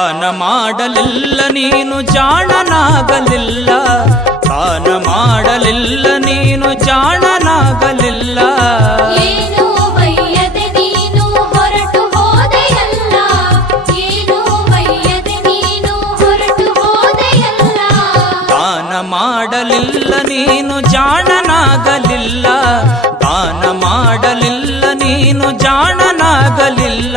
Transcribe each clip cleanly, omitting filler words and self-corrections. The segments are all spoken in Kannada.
ದಾನ ಮಾಡಲಿಲ್ಲ ನೀನು ಜಾಣನಾಗಲಿಲ್ಲ, ದಾನ ಮಾಡಲಿಲ್ಲ ನೀನು ಜಾಣನಾಗಲಿಲ್ಲ. ಏನು ಬಯ್ಯದೆ ನೀನು ಹೊರಟು ಹೋದೆಯಲ್ಲ, ಏನು ಬಯ್ಯದೆ ನೀನು ಹೊರಟು ಹೋದೆಯಲ್ಲ. ದಾನ ಮಾಡಲಿಲ್ಲ ನೀನು ಜಾಣನಾಗಲಿಲ್ಲ, ದಾನ ಮಾಡಲಿಲ್ಲ ನೀನು ಜಾಣನಾಗಲಿಲ್ಲ.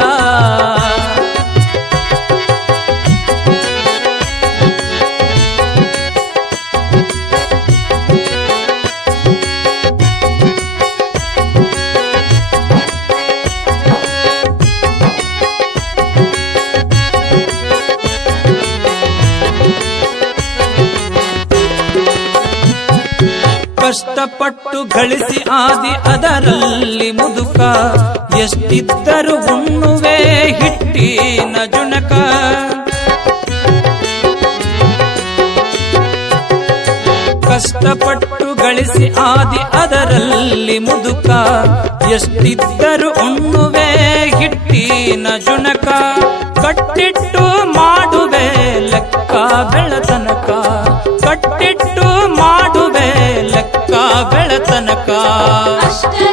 ಕಷ್ಟಪಟ್ಟು ಗಳಿಸಿ ಆದಿ ಅದರಲ್ಲಿ ಮುದುಕ, ಎಷ್ಟಿದ್ದರೂ ಉಣ್ಣುವೆ ಹಿಟ್ಟಿನ ಜುಣಕ. ಕಷ್ಟಪಟ್ಟು ಗಳಿಸಿ ಆದಿ ಅದರಲ್ಲಿ ಮುದುಕ, ಎಷ್ಟಿದ್ದರೂ ಉಣ್ಣುವೆ ಹಿಟ್ಟಿನ ಜುಣಕ. ಕಟ್ಟಿಟ್ಟು ಮಾಡುವೆ ಲೆಕ್ಕ ಬೆಳತನಕ, ಕಟ್ಟಿಟ್ಟು ಮಾಡುವೆ ಲೆಕ್ಕ ಬೆಳತನಕ. ಅಷ್ಟರ